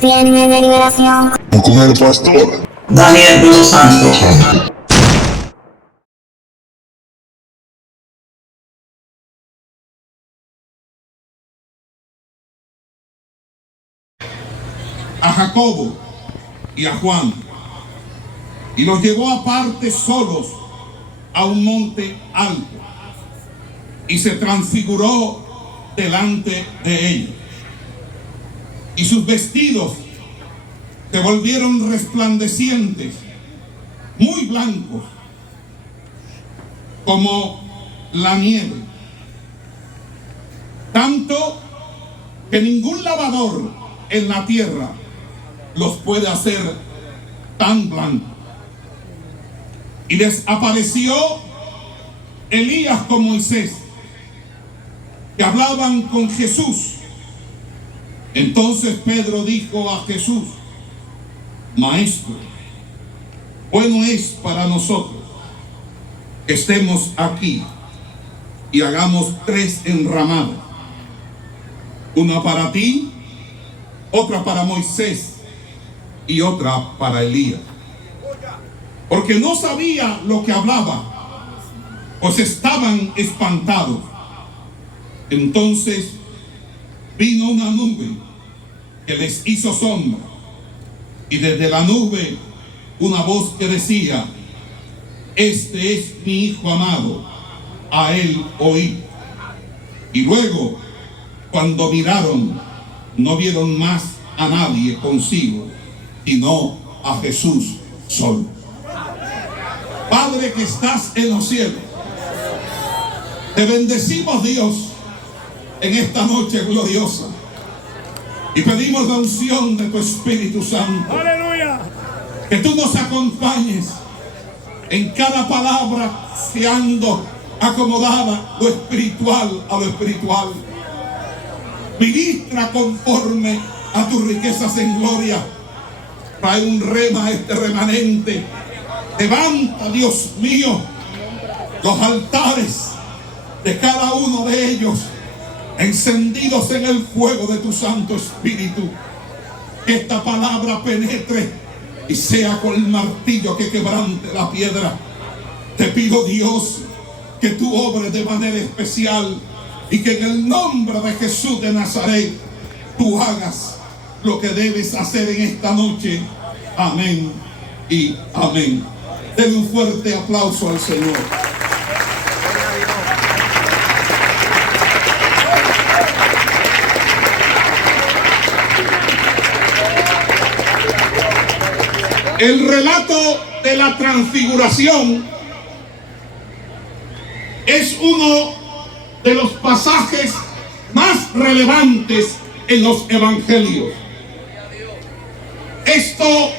Tiene de liberación. Con el pastor Daniel Cruz Santos. A Jacobo y a Juan, y los llevó aparte solos a un monte alto, y se transfiguró delante de ellos, y sus vestidos se volvieron resplandecientes, muy blancos como la nieve, tanto que ningún lavador en la tierra los puede hacer tan blancos. Y les apareció Elías con Moisés, que hablaban con Jesús. Entonces Pedro dijo a Jesús: Maestro, bueno es para nosotros que estemos aquí y hagamos 3 enramadas, una para ti, otra para Moisés y otra para Elías. Porque no sabía lo que hablaba, pues estaban espantados. Entonces vino una nube que les hizo sombra, y desde la nube una voz que decía: Este es mi Hijo amado, a él oíd. Y luego, cuando miraron, no vieron más a nadie consigo, sino a Jesús solo. Padre que estás en los cielos, te bendecimos, Dios, en esta noche gloriosa, y pedimos la unción de tu Espíritu Santo. ¡Aleluya! Que tú nos acompañes en cada palabra, siendo acomodada lo espiritual a lo espiritual. Ministra conforme a tus riquezas en gloria. Trae un rema a este remanente. Levanta, Dios mío, los altares de cada uno de ellos, encendidos en el fuego de tu Santo Espíritu. Que esta palabra penetre y sea con el martillo que quebrante la piedra. Te pido, Dios, que tú obres de manera especial, y que en el nombre de Jesús de Nazaret tú hagas lo que debes hacer en esta noche. Amén y amén. Denle un fuerte aplauso al Señor. El relato de la transfiguración es uno de los pasajes más relevantes en los evangelios. Esto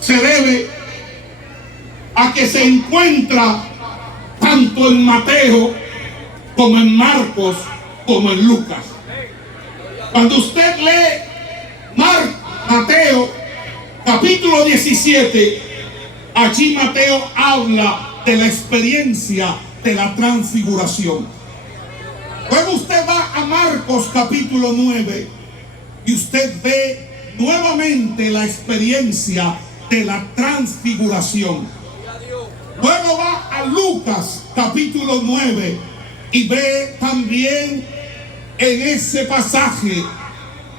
se debe a que se encuentra tanto en Mateo como en Marcos como en Lucas. Cuando usted lee Mateo capítulo 17, allí Mateo habla de la experiencia de la transfiguración. Luego usted va a Marcos capítulo 9 y usted ve nuevamente la experiencia de la transfiguración. Luego va a Lucas capítulo 9 y ve también en ese pasaje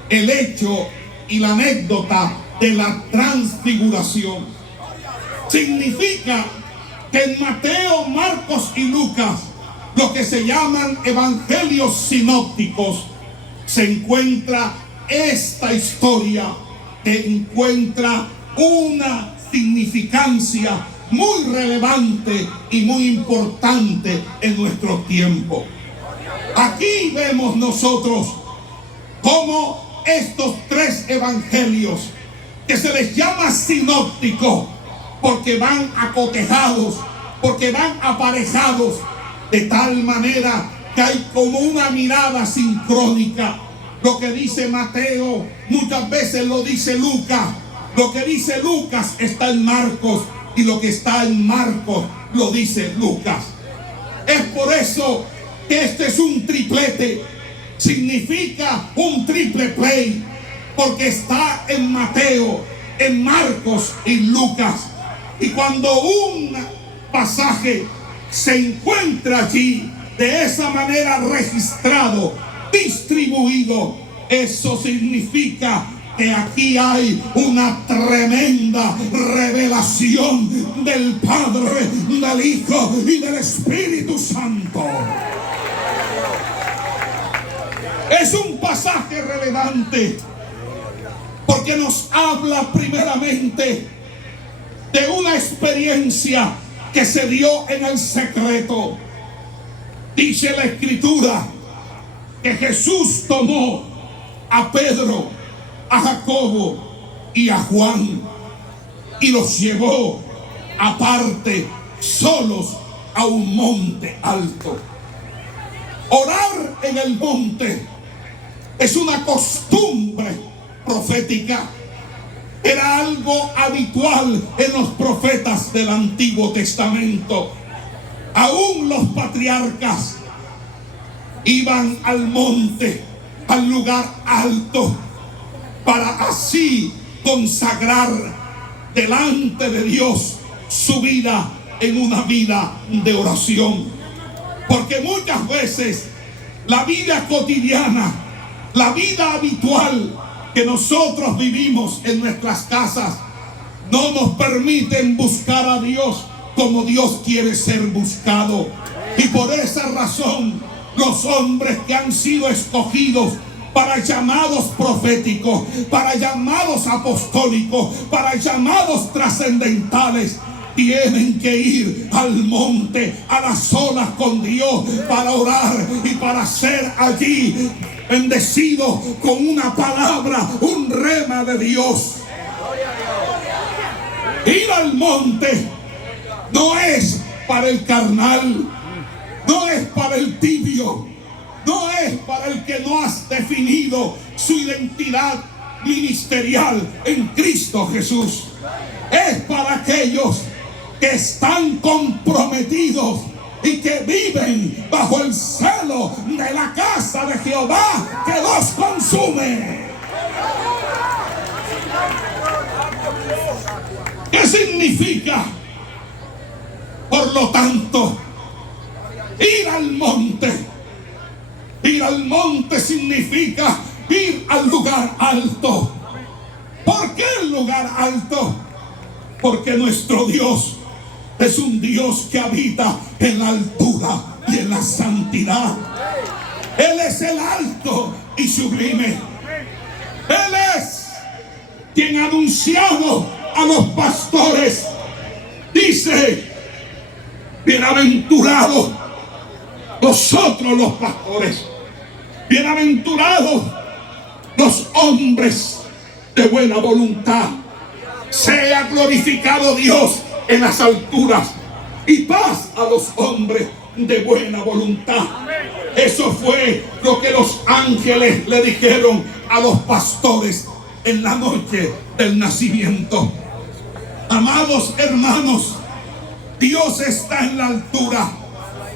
el hecho y la anécdota de la transfiguración. Significa que en Mateo, Marcos y Lucas, lo que se llaman evangelios sinópticos, se encuentra esta historia que encuentra una significancia muy relevante y muy importante en nuestro tiempo. Aquí vemos nosotros cómo estos 3 evangelios, que se les llama sinópticos porque van acotejados, porque van aparejados, de tal manera que hay como una mirada sincrónica. Lo que dice Mateo muchas veces lo dice Lucas, lo que dice Lucas está en Marcos, y lo que está en Marcos lo dice Lucas. Es por eso que este es un triplete, significa un triple play, porque está en Mateo, en Marcos y Lucas. Y cuando un pasaje se encuentra allí de esa manera registrado, distribuido, eso significa que aquí hay una tremenda revelación del Padre, del Hijo y del Espíritu Santo. Es un pasaje relevante porque nos habla primeramente de una experiencia que se dio en el secreto. Dice la Escritura que Jesús tomó a Pedro, a Jacobo y a Juan y los llevó aparte, solos, a un monte alto. Orar en el monte es una costumbre profética. Era algo habitual en los profetas del Antiguo Testamento. Aún los patriarcas iban al monte, al lugar alto, para así consagrar delante de Dios su vida en una vida de oración. Porque muchas veces la vida cotidiana, la vida habitual que nosotros vivimos en nuestras casas, no nos permiten buscar a Dios como Dios quiere ser buscado. Y por esa razón, los hombres que han sido escogidos para llamados proféticos, para llamados apostólicos, para llamados trascendentales, tienen que ir al monte, a las solas con Dios, para orar y para ser allí bendecido con una palabra, un rema de Dios. Ir al monte no es para el carnal, no es para el tibio, no es para el que no has definido su identidad ministerial en Cristo Jesús. Es para aquellos que están comprometidos y que viven bajo el celo de la casa de Jehová que los consume. ¿Qué significa? Por lo tanto, ir al monte. Ir al monte significa ir al lugar alto. ¿Por qué el lugar alto? Porque nuestro Dios es un Dios que habita en la altura y en la santidad. Él es el alto y sublime. Él es quien ha anunciado a los pastores. Dice: bienaventurados nosotros los pastores, bienaventurados los hombres de buena voluntad. Sea glorificado Dios en las alturas y paz a los hombres de buena voluntad. Eso fue lo que los ángeles le dijeron a los pastores en la noche del nacimiento. Amados hermanos, Dios está en la altura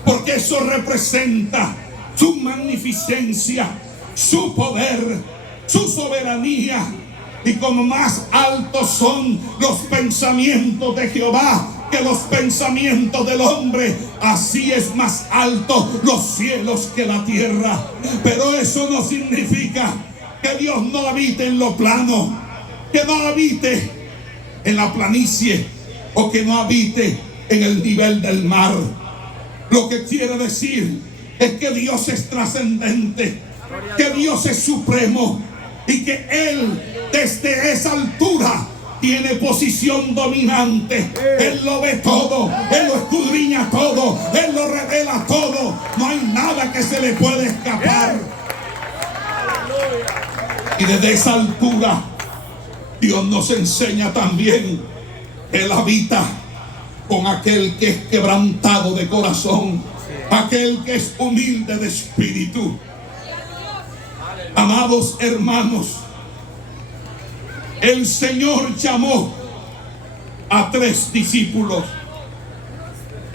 porque eso representa su magnificencia, su poder, su soberanía. Y como más altos son los pensamientos de Jehová que los pensamientos del hombre, así es más alto los cielos que la tierra. Pero eso no significa que Dios no habite en lo plano, que no habite en la planicie o que no habite en el nivel del mar. Lo que quiere decir es que Dios es trascendente, que Dios es supremo y que Él desde esa altura tiene posición dominante. Él lo ve todo, Él lo escudriña todo, Él lo revela todo. No hay nada que se le pueda escapar. Y desde esa altura Dios nos enseña también que Él habita con aquel que es quebrantado de corazón, aquel que es humilde de espíritu. Amados hermanos, el Señor llamó a 3 discípulos.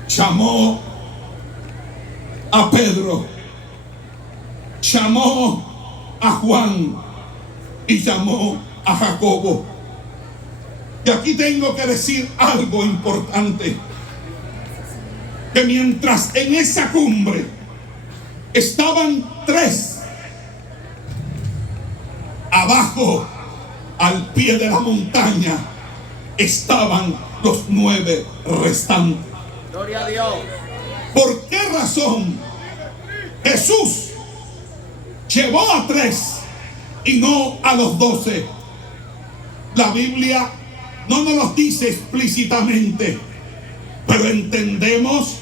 Llamó a Pedro, llamó a Juan y llamó a Jacobo. Y aquí tengo que decir algo importante, que mientras en esa cumbre estaban 3, abajo, al pie de la montaña, estaban los 9 restantes. Gloria a Dios. ¿Por qué razón Jesús llevó a 3 y no a los 12? La Biblia no nos lo dice explícitamente, pero entendemos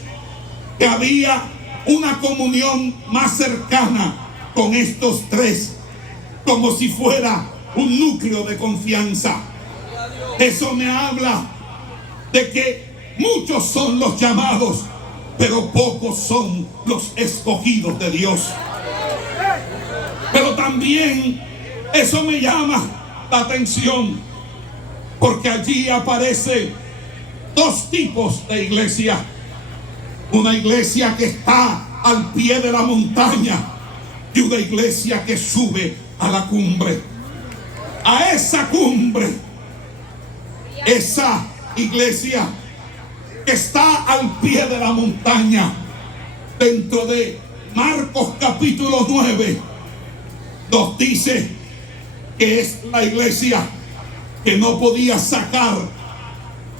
que había una comunión más cercana con estos 3, como si fuera un núcleo de confianza. Eso me habla de que muchos son los llamados, pero pocos son los escogidos de Dios. Pero también eso me llama la atención, porque allí aparecen 2 tipos de iglesia. Una iglesia que está al pie de la montaña y una iglesia que sube a la cumbre. A esa cumbre, esa iglesia que está al pie de la montaña, dentro de Marcos capítulo 9, nos dice que es la iglesia que no podía sacar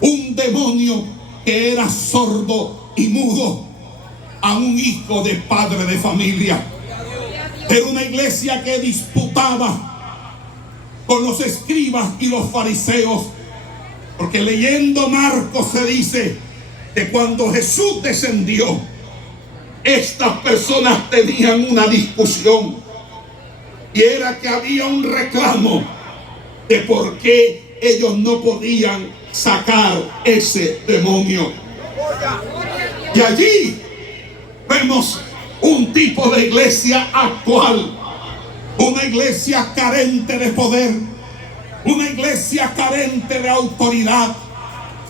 un demonio que era sordo y mudo a un hijo de padre de familia. Era una iglesia que disputaba con los escribas y los fariseos, porque leyendo Marcos se dice que cuando Jesús descendió, estas personas tenían una discusión, y era que había un reclamo de por qué ellos no podían sacar ese demonio. Y allí vemos un tipo de iglesia actual, una iglesia carente de poder, una iglesia carente de autoridad,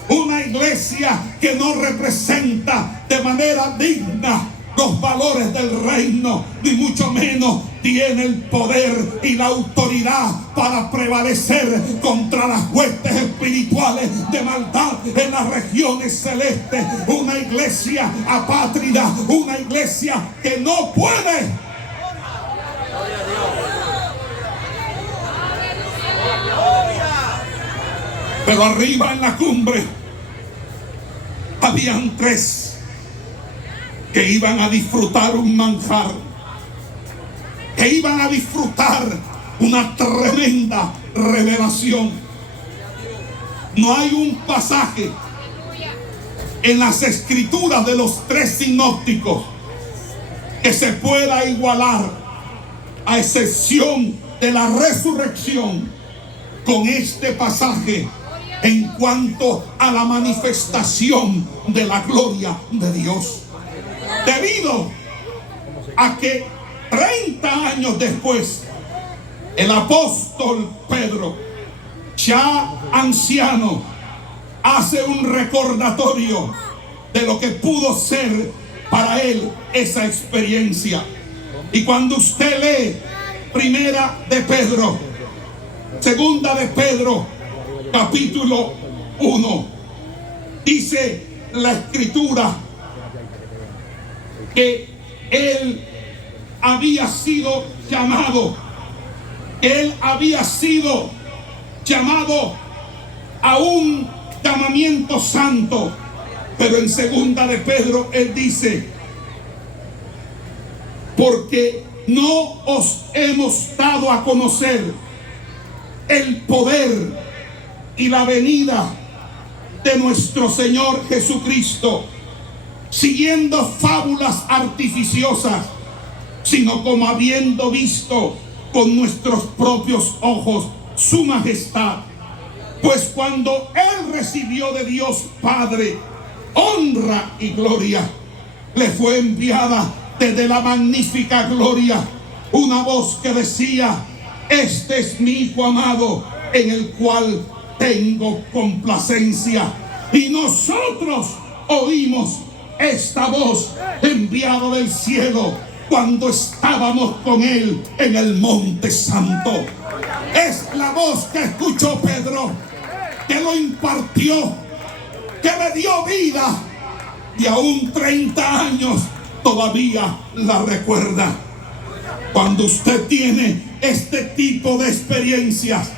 una iglesia que no representa de manera digna los valores del reino, ni mucho menos tiene el poder y la autoridad para prevalecer contra las huestes espirituales de maldad en las regiones celestes. Una iglesia apátrida, una iglesia que no puede. Pero arriba en la cumbre habían 3 que iban a disfrutar un manjar, que iban a disfrutar una tremenda revelación. No hay un pasaje en las escrituras de los 3 sinópticos que se pueda igualar, a excepción de la resurrección, con este pasaje en cuanto a la manifestación de la gloria de Dios. Debido a que 30 años después, el apóstol Pedro, ya anciano, hace un recordatorio de lo que pudo ser para él esa experiencia. Y cuando usted lee Primera de Pedro, Segunda de Pedro, capítulo 1, dice la escritura que él había sido llamado, a un llamamiento santo. Pero en Segunda de Pedro él dice: porque no os hemos dado a conocer el poder y la venida de nuestro Señor Jesucristo siguiendo fábulas artificiosas, sino como habiendo visto con nuestros propios ojos su majestad. Pues cuando él recibió de Dios Padre honra y gloria, le fue enviada desde la magnífica gloria una voz que decía: este es mi Hijo amado, en el cual tengo complacencia. Y nosotros oímos esta voz enviada del cielo cuando estábamos con Él en el Monte Santo. Es la voz que escuchó Pedro, que lo impartió, que le dio vida, y aún 30 años todavía la recuerda. Cuando usted tiene este tipo de experiencias,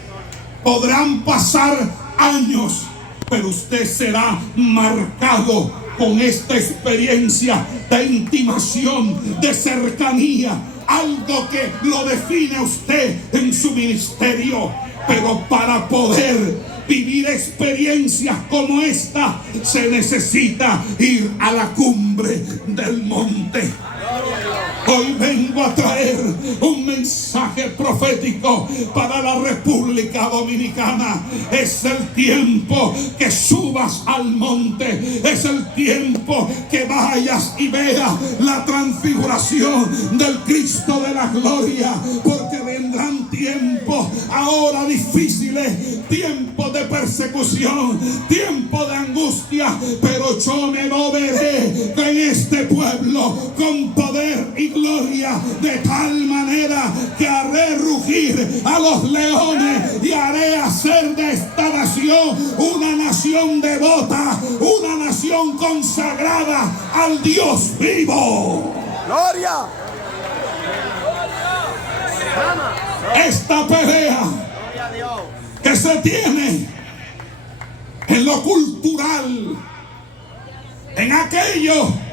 podrán pasar años, pero usted será marcado con esta experiencia de intimación, de cercanía, algo que lo define a usted en su ministerio. Pero para poder vivir experiencias como esta, se necesita ir a la cumbre del monte. Hoy vengo a traer un mensaje profético para la República Dominicana. Es el tiempo que subas al monte. Es el tiempo que vayas y veas la transfiguración del Cristo de la gloria. Porque vendrán tiempos ahora difíciles, tiempos de persecución, tiempos de angustia. Pero yo me moveré en este pueblo con poder y gloria, de tal manera que haré rugir a los leones y haré hacer de esta nación una nación devota, una nación consagrada al Dios vivo. ¡Gloria! Esta pelea que se tiene en lo cultural, en aquello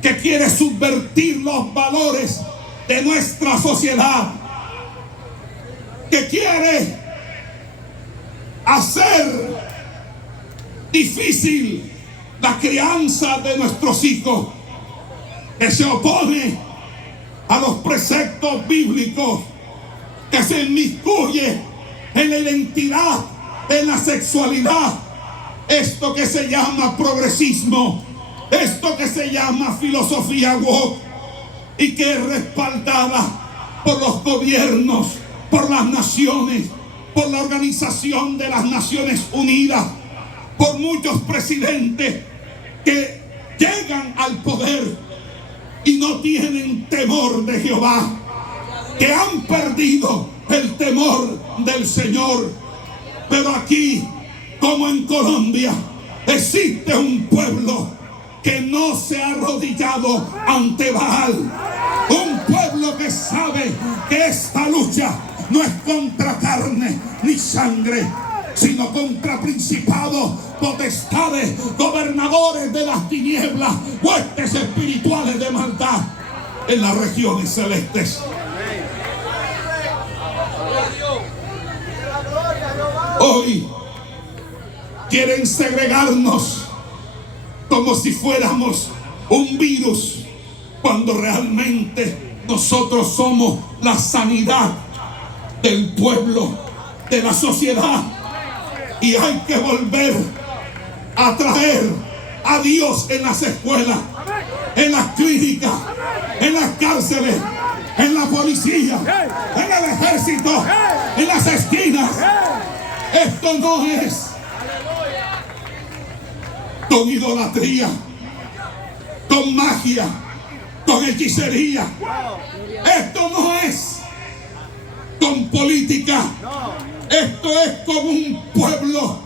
que quiere subvertir los valores de nuestra sociedad, que quiere hacer difícil la crianza de nuestros hijos, que se opone a los preceptos bíblicos, que se inmiscuye en la identidad, en la sexualidad, esto que se llama progresismo, esto que se llama filosofía woke, y que es respaldada por los gobiernos, por las naciones, por la Organización de las Naciones Unidas, por muchos presidentes que llegan al poder y no tienen temor de Jehová, que han perdido el temor del Señor. Pero aquí, como en Colombia, existe un pueblo que no se ha arrodillado ante Baal. Un pueblo que sabe que esta lucha no es contra carne ni sangre, sino contra principados, potestades, gobernadores de las tinieblas, huestes espirituales de maldad en las regiones celestes. Hoy quieren segregarnos como si fuéramos un virus, cuando realmente nosotros somos la sanidad del pueblo, de la sociedad. Y hay que volver a traer a Dios en las escuelas, en las clínicas, en las cárceles, en la policía, en el ejército, en las esquinas. Esto no es con idolatría, con magia, con hechicería. Esto no es con política. Esto es con un pueblo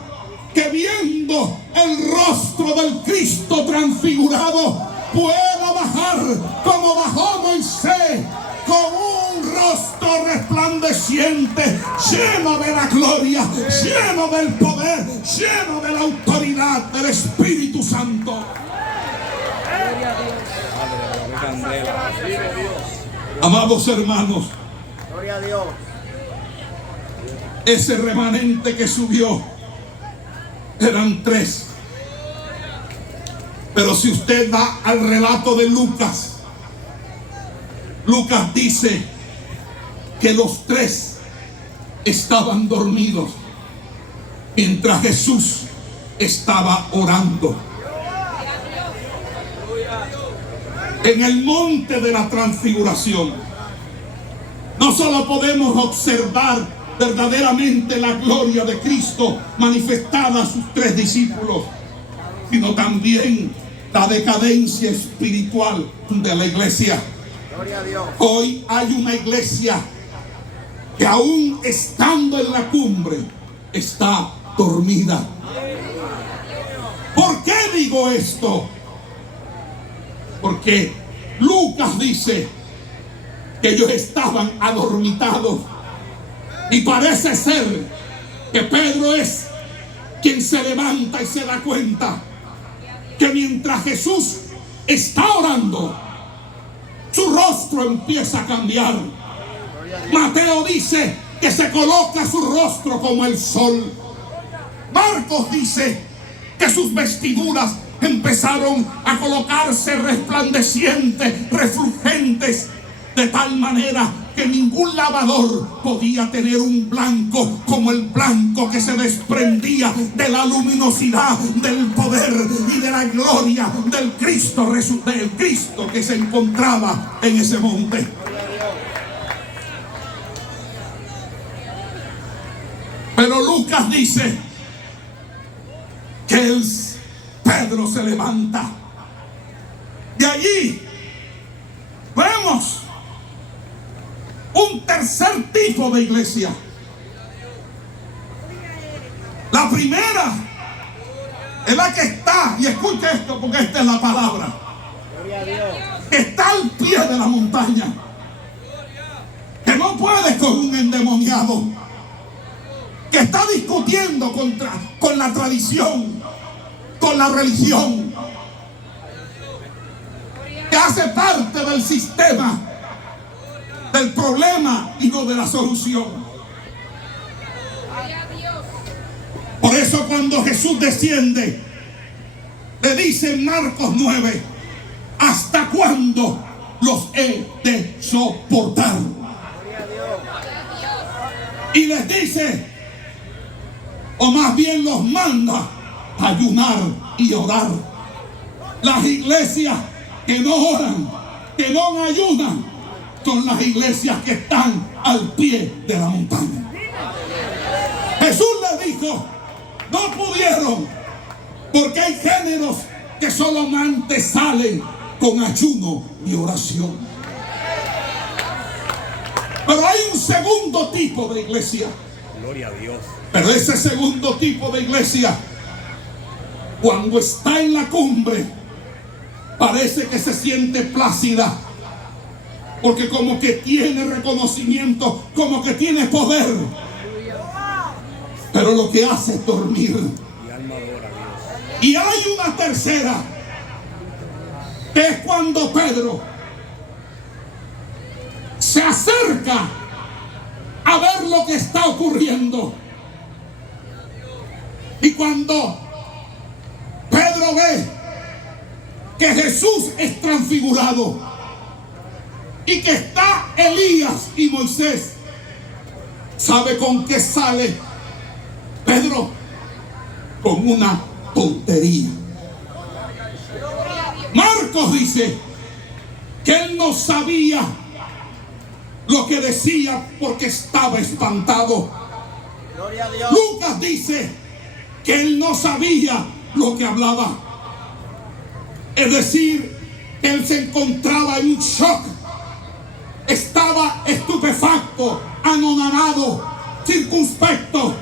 que, viendo el rostro del Cristo transfigurado, pueda bajar como bajó Moisés, con un rostro resplandeciente, lleno de la gloria, lleno del poder, lleno de la autoridad del Espíritu Santo. Amados hermanos, Gloria a Dios. ese remanente que subió eran 3. Pero si usted va al relato de Lucas, Lucas dice que los 3 estaban dormidos mientras Jesús estaba orando. En el monte de la transfiguración, no solo podemos observar verdaderamente la gloria de Cristo manifestada a sus 3 discípulos, sino también la decadencia espiritual de la iglesia. Gloria a Dios. Hoy hay una iglesia que aún estando en la cumbre está dormida. ¿Por qué digo esto? Porque Lucas dice que ellos estaban adormitados. Y parece ser que Pedro es quien se levanta y se da cuenta que mientras Jesús está orando, su rostro empieza a cambiar. Mateo dice que se coloca su rostro como el sol. Marcos dice que sus vestiduras empezaron a colocarse resplandecientes, refulgentes, de tal manera que ningún lavador podía tener un blanco como el blanco que se desprendía de la luminosidad, del poder y de la gloria del Cristo que se encontraba en ese monte. Pero Lucas dice que Pedro se levanta. De allí vemos un tercer tipo de iglesia. La primera es la que está, y escuche esto porque esta es la palabra, que está al pie de la montaña, que no puede con un endemoniado, que está discutiendo con la tradición, con la religión, que hace parte del sistema, del problema y no de la solución. Por eso cuando Jesús desciende, le dice en Marcos 9, ¿hasta cuándo los he de soportar? Y les dice, o más bien los manda a ayunar y orar. Las iglesias que no oran, que no ayunan, son las iglesias que están al pie de la montaña. Jesús le dijo, no pudieron, porque hay géneros que solamente salen con ayuno y oración. Pero hay un segundo tipo de iglesia. Gloria a Dios. Pero ese segundo tipo de iglesia, cuando está en la cumbre, parece que se siente plácida, porque como que tiene reconocimiento, como que tiene poder, pero lo que hace es dormir. Y hay una tercera, que es cuando Pedro se acerca a ver lo que está ocurriendo. Y cuando Pedro ve que Jesús es transfigurado y que está Elías y Moisés, ¿sabe con qué sale Pedro? Con una tontería. Marcos dice que él no sabía lo que decía porque estaba espantado. Gloria a Dios. Lucas dice que él no sabía lo que hablaba. Es decir, él se encontraba en un shock. Estaba estupefacto, anonadado, circunspecto.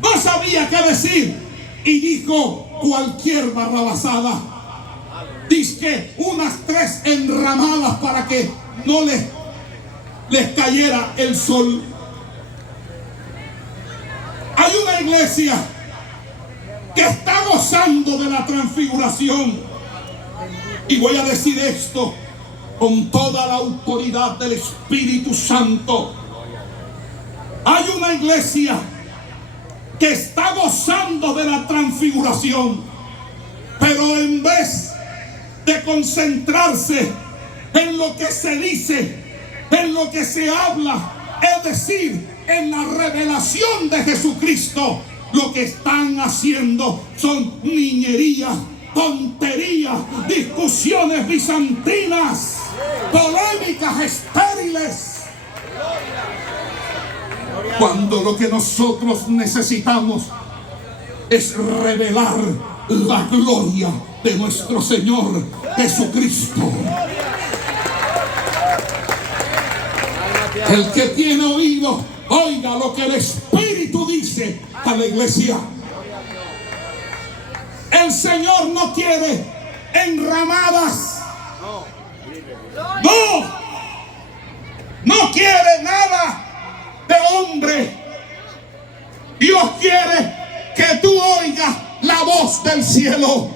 No sabía qué decir y dijo cualquier barrabasada. Dice unas 3 enramadas para que no les cayera el sol. Hay una iglesia que está gozando de la transfiguración. Y voy a decir esto con toda la autoridad del Espíritu Santo. Hay una iglesia que está gozando de la transfiguración, pero en vez de concentrarse en lo que se dice, en lo que se habla, es decir, en la revelación de Jesucristo, lo que están haciendo son niñerías, tonterías, discusiones bizantinas, polémicas estériles. Cuando lo que nosotros necesitamos es revelar la gloria de nuestro Señor Jesucristo. El que tiene oído, oiga lo que el Espíritu dice a la iglesia. El Señor no quiere enramadas. No quiere nada de hombre. Dios quiere que tú oigas la voz del cielo.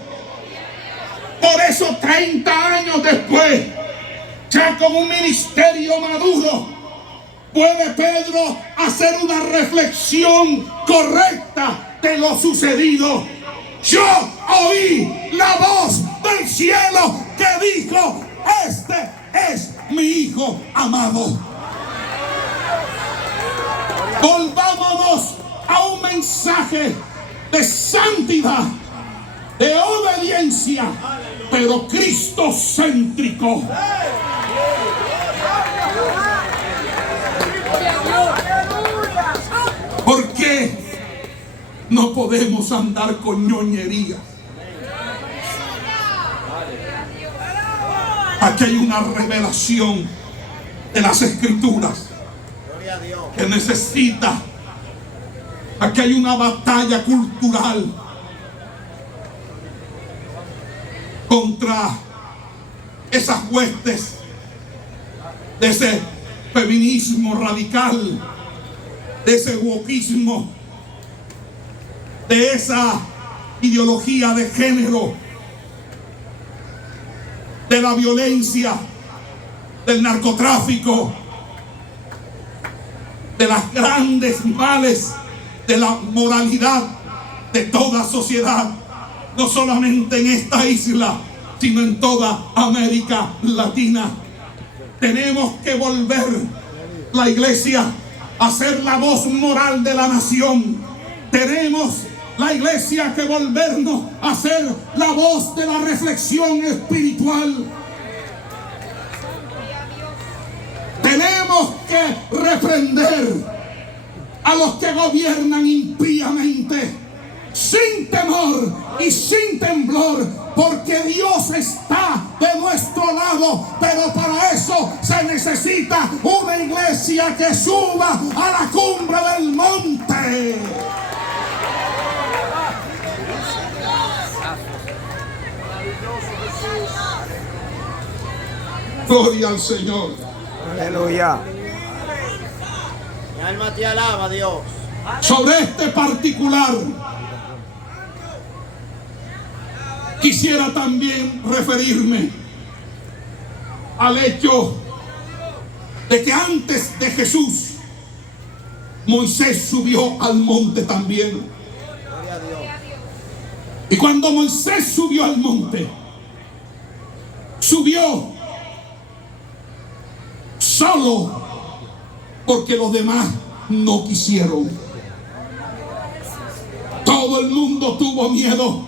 Por eso 30 años después, ya con un ministerio maduro, puede Pedro hacer una reflexión correcta de lo sucedido. Yo oí la voz del cielo que dijo: este es mi Hijo amado. Volvámonos a un mensaje de santidad, de obediencia, pero cristocéntrico. ¿Por qué no podemos andar con ñoñería? Aquí hay una revelación de las Escrituras que necesita. Aquí hay una batalla cultural contra esas huestes de ese feminismo radical, de ese wokismo, de esa ideología de género, de la violencia, del narcotráfico, de las grandes males de la moralidad de toda sociedad, no solamente en esta isla, sino en toda América Latina. Tenemos que volver la iglesia a ser la voz moral de la nación. Tenemos la iglesia que volvernos a ser la voz de la reflexión espiritual. Tenemos que reprender a los que gobiernan impíamente, sin temor y sin temblor, porque Dios está de nuestro lado. Pero para eso se necesita una iglesia que suba a la cumbre del monte. Gloria al Señor. Aleluya. Mi alma te alaba, Dios. Sobre este particular, quisiera también referirme al hecho de que antes de Jesús, Moisés subió al monte también. Gloria a Dios. Y cuando Moisés subió al monte, subió solo porque los demás no quisieron. Todo el mundo tuvo miedo.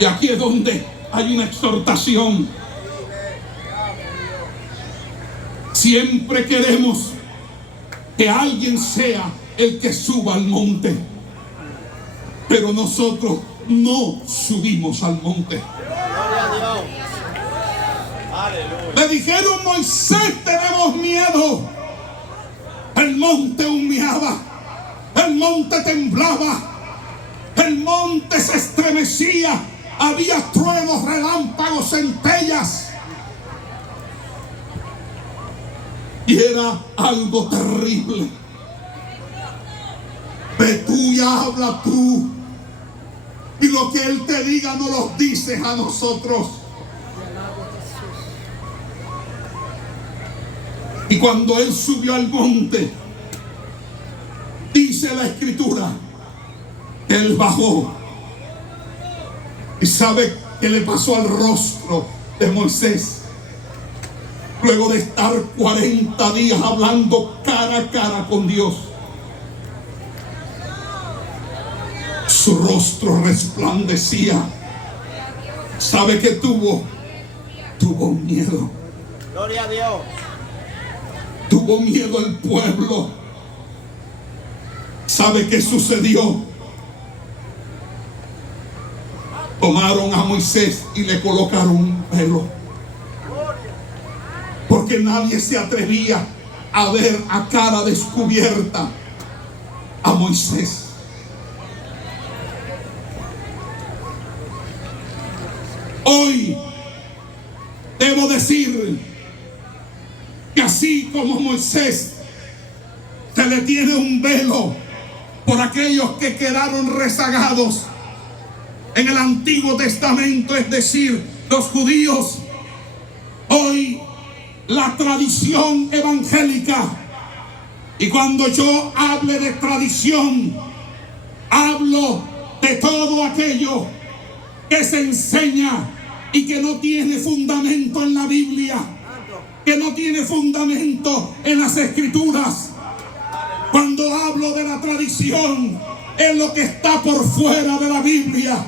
Y aquí es donde hay una exhortación. Siempre queremos que alguien sea el que suba al monte, pero nosotros no subimos al monte. Gloria a Dios. Aleluya. Le dijeron: Moisés, tenemos miedo. El monte humeaba, el monte temblaba, el monte se estremecía, había truenos, relámpagos, centellas, y era algo terrible. Ve tú y habla tú, y lo que Él te diga no lo dices a nosotros. Y cuando Él subió al monte, dice la Escritura, Él bajó. ¿Y sabe qué le pasó al rostro de Moisés? Luego de estar 40 días hablando cara a cara con Dios, su rostro resplandecía. ¿Sabe qué tuvo? Tuvo miedo. Gloria a Dios. Tuvo miedo el pueblo. ¿Sabe qué sucedió? Tomaron a Moisés y le colocaron un velo. Porque porque nadie se atrevía a ver a cara descubierta a Moisés. Hoy debo decir que así como Moisés se le tiene un velo por aquellos que quedaron rezagados en el Antiguo Testamento, es decir, los judíos, hoy la tradición evangélica, y cuando yo hable de tradición, hablo de todo aquello que se enseña y que no tiene fundamento en la Biblia, que no tiene fundamento en las Escrituras. Cuando hablo de la tradición, es lo que está por fuera de la Biblia.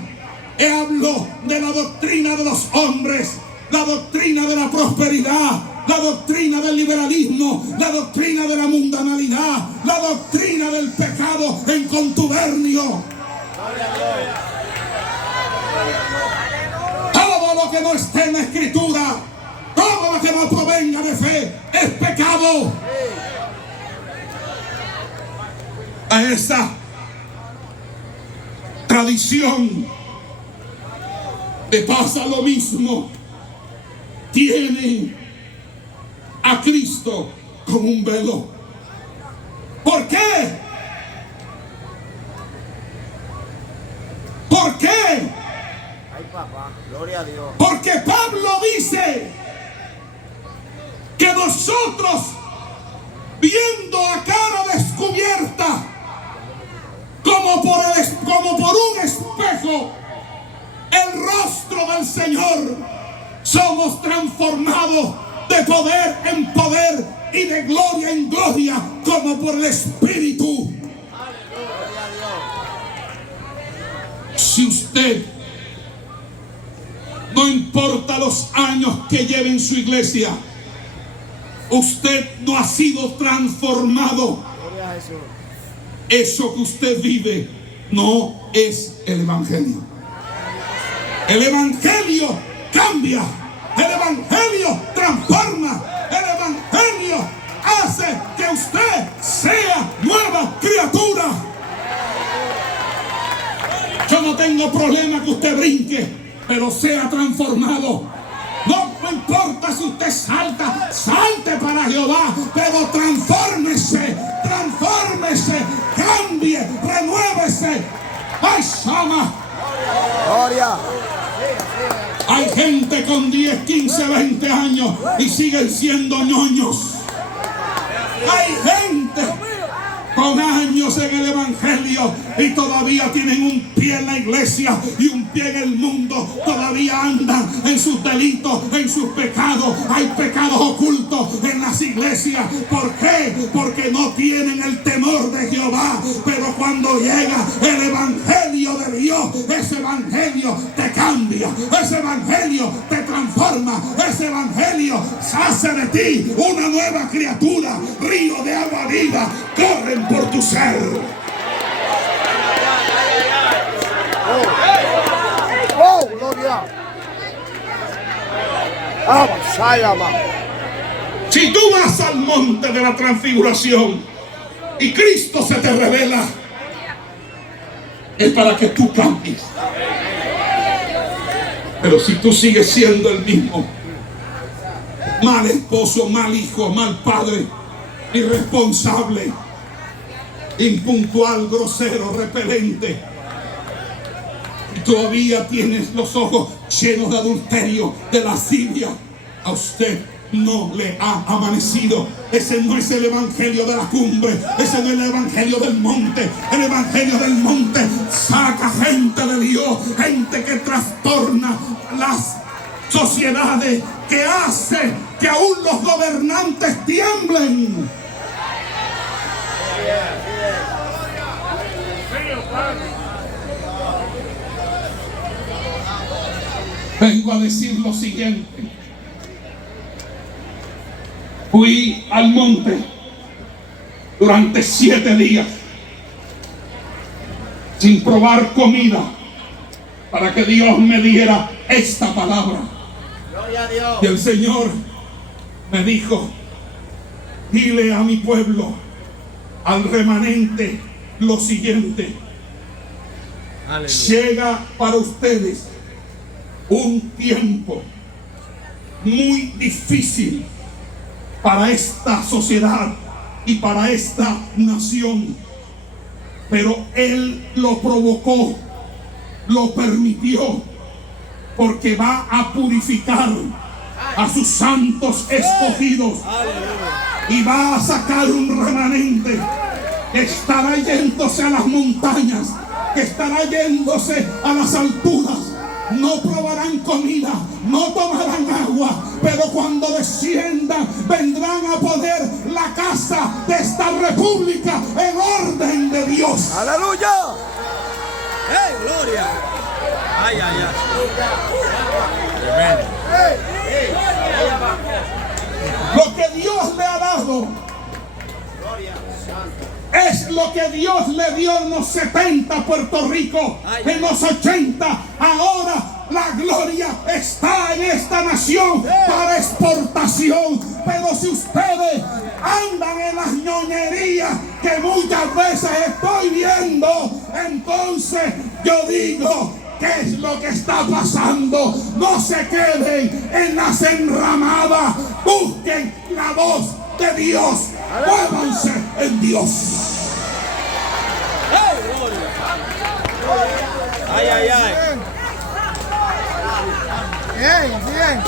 Hablo de la doctrina de los hombres, la doctrina de la prosperidad, la doctrina del liberalismo, la doctrina de la mundanalidad, la doctrina del pecado en contubernio. Todo lo que no esté en la Escritura, todo lo que no provenga de fe, es pecado. A esa tradición le pasa lo mismo. Tiene a Cristo como un velo. ¿Por qué? ¿Por qué? Ay, papá, gloria a Dios. Porque Pablo dice que nosotros, viendo a cara descubierta, como por un espejo, el rostro del Señor, somos transformados de poder en poder y de gloria en gloria, como por el Espíritu. Si usted, no importa los años que lleve en su iglesia, usted no ha sido transformado, Gloria a Jesús. eso que usted vive no es el Evangelio. El Evangelio cambia, el Evangelio transforma, el Evangelio hace que usted sea nueva criatura. Yo no tengo problema que usted brinque, pero sea transformado. No importa si usted salte para Jehová, pero transfórmese, cambie, renuévese. ¡Ay, Shama! Gloria. Hay gente con 10, 15, 20 años y siguen siendo ñoños. Hay gente con años en el Evangelio y todavía tienen un pie en la iglesia y un pie en el mundo. Todavía andan en sus delitos, en sus pecados. Hay pecados ocultos en las iglesias. ¿Por qué? Porque no tienen el temor de Jehová. Pero cuando llega el Evangelio de Dios, ese Evangelio te cambia, ese Evangelio te transforma, ese Evangelio hace de ti una nueva criatura. Río de agua viva corren por tu ser. Oh, gloria. Si tú vas al monte de la transfiguración y Cristo se te revela, es para que tú cambies. Pero si tú sigues siendo el mismo, mal esposo, mal hijo, mal padre, irresponsable, impuntual, grosero, repelente, y todavía tienes los ojos llenos de adulterio, de lascivia, a usted no le ha amanecido. Ese no es el evangelio de la cumbre, ese no es el evangelio del monte. El evangelio del monte saca gente de Dios, gente que trastorna las sociedades, que hace que aún los gobernantes tiemblen. Vengo a decir lo siguiente. Fui al monte durante 7 días sin probar comida para que Dios me diera esta palabra. Gloria a Dios. Y el Señor me dijo: dile a mi pueblo, al remanente, lo siguiente: llega para ustedes un tiempo muy difícil para esta sociedad y para esta nación, pero Él lo provocó, lo permitió, porque va a purificar a sus santos escogidos y va a sacar un remanente que estará yéndose a las montañas, que estará yéndose a las alturas. No probarán comida, no tomarán agua, pero cuando desciendan vendrán a poner la casa de esta república en orden de Dios. ¡Aleluya! ¡Hey, gloria! ¡Ay, ay, ay! Lo que Dios le ha dado es lo que Dios le dio en los 70 a Puerto Rico, en los 80. Ahora la gloria está en esta nación para exportación. Pero si ustedes andan en las ñoñerías que muchas veces estoy viendo, entonces yo digo: ¿qué es lo que está pasando? No se queden en las enramadas, busquen la voz de Dios, muévanse en Dios. ¡Hey, gloria! ¡Ay, ay, ay! Bien, bien.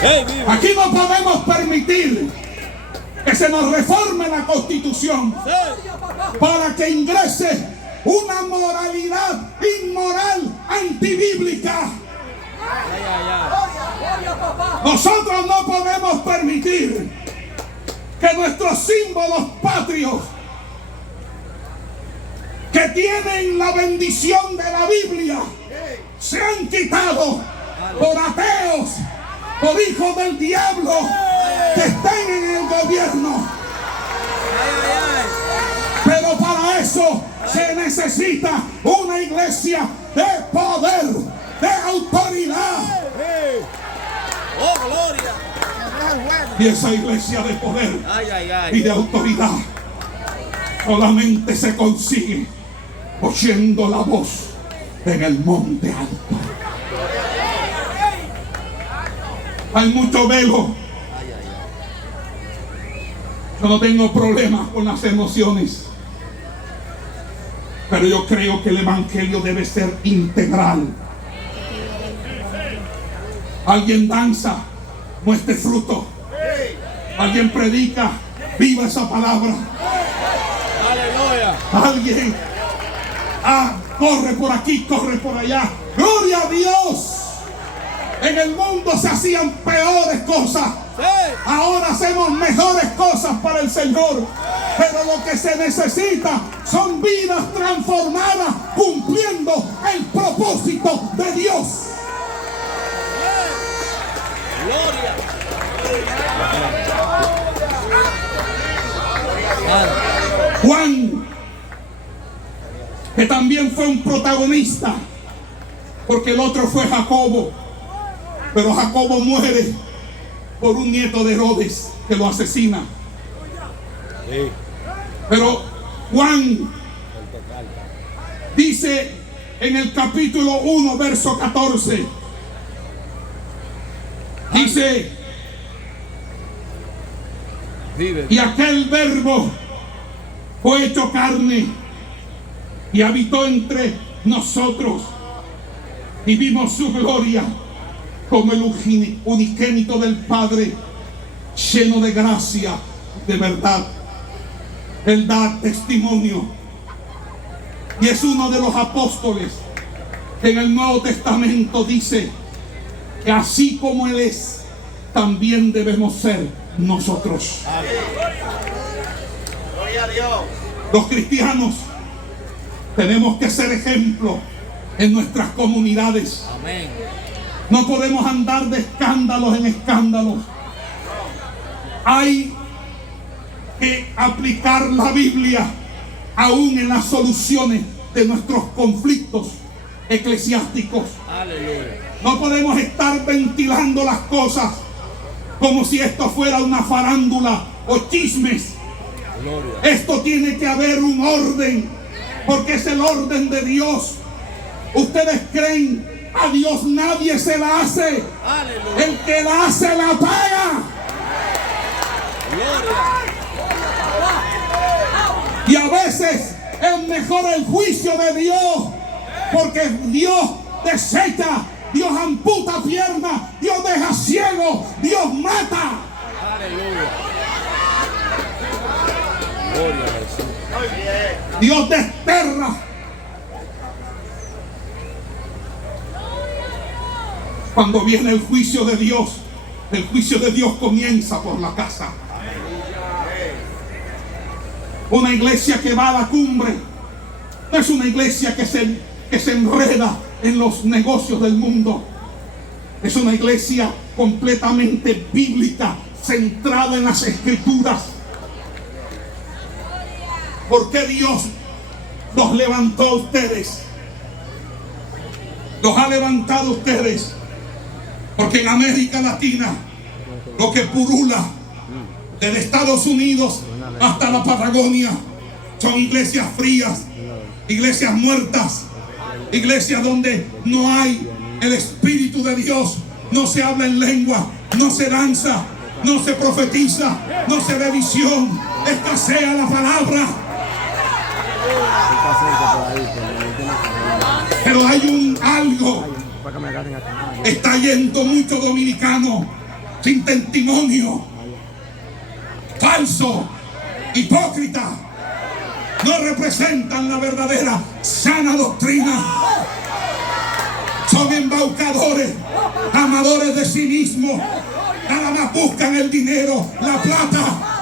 ¡Hey, viva! Aquí no podemos permitir que se nos reforme la Constitución para que ingrese una moralidad inmoral, antibíblica. ¡Ay, ay, ay! Nosotros no podemos permitir que nuestros símbolos patrios, que tienen la bendición de la Biblia, sean quitados por ateos, por hijos del diablo que estén en el gobierno. Pero para eso se necesita una iglesia de poder, de autoridad. ¡Oh, gloria! Y esa iglesia de poder ¡Ay, ay, y ay! de autoridad solamente se consigue oyendo la voz en el monte alto. Hay mucho velo. Yo no tengo problemas con las emociones, pero yo creo que el evangelio debe ser integral. Alguien danza, muestre fruto. Alguien predica, viva esa palabra. ¡Aleluya! Alguien corre por aquí, corre por allá. ¡Gloria a Dios! En el mundo se hacían peores cosas. Ahora hacemos mejores cosas para el Señor. Pero lo que se necesita son vidas transformadas, cumpliendo el propósito de Dios. ¡Gloria! Juan, que también fue un protagonista, porque el otro fue Jacobo, pero Jacobo muere por un nieto de Herodes que lo asesina. Pero Juan dice en el capítulo 1, verso 14, dice: y aquel verbo fue hecho carne y habitó entre nosotros, y vimos su gloria como el unigénito del Padre, lleno de gracia, de verdad. Él da testimonio y es uno de los apóstoles que en el Nuevo Testamento dice que así como Él es, también debemos ser nosotros. Gloria a Dios. Los cristianos tenemos que ser ejemplo en nuestras comunidades. Amén. No podemos andar de escándalos en escándalos. Hay que aplicar la Biblia aún en las soluciones de nuestros conflictos eclesiásticos. Aleluya. No podemos estar ventilando las cosas como si esto fuera una farándula o chismes. Esto tiene que haber un orden, porque es el orden de Dios. Ustedes creen, a Dios nadie se la hace. El que la hace la paga. Y a veces es mejor el juicio de Dios, porque Dios desecha, Dios amputa piernas, Dios deja ciego, Dios mata. Dios desterra. Cuando viene el juicio de Dios comienza por la casa. Una iglesia que va a la cumbre no es una iglesia que se enreda en los negocios del mundo. Es una iglesia completamente bíblica, centrada en las escrituras. ¿Por qué Dios los levantó a ustedes? Los ha levantado a ustedes porque en América Latina lo que purula desde Estados Unidos hasta la Patagonia son iglesias frías, iglesias muertas, iglesias donde no hay el Espíritu de Dios, no se habla en lengua, no se danza, no se profetiza, no se ve visión, escasea la palabra. Pero hay algo. Está yendo mucho dominicano sin testimonio, falso, hipócrita. No representan la verdadera sana doctrina. Son embaucadores, amadores de sí mismos. Nada más buscan el dinero, la plata.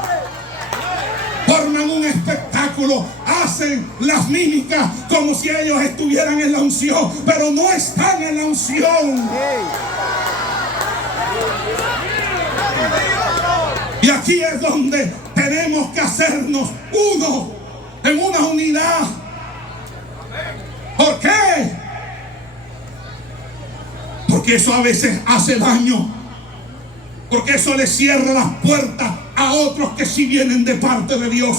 Forman un espectáculo, hacen las mímicas como si ellos estuvieran en la unción, pero no están en la unción. Y aquí es donde tenemos que hacernos uno, en una unidad. ¿Por qué? Porque eso a veces hace daño. Porque eso le cierra las puertas a otros que sí vienen de parte de Dios.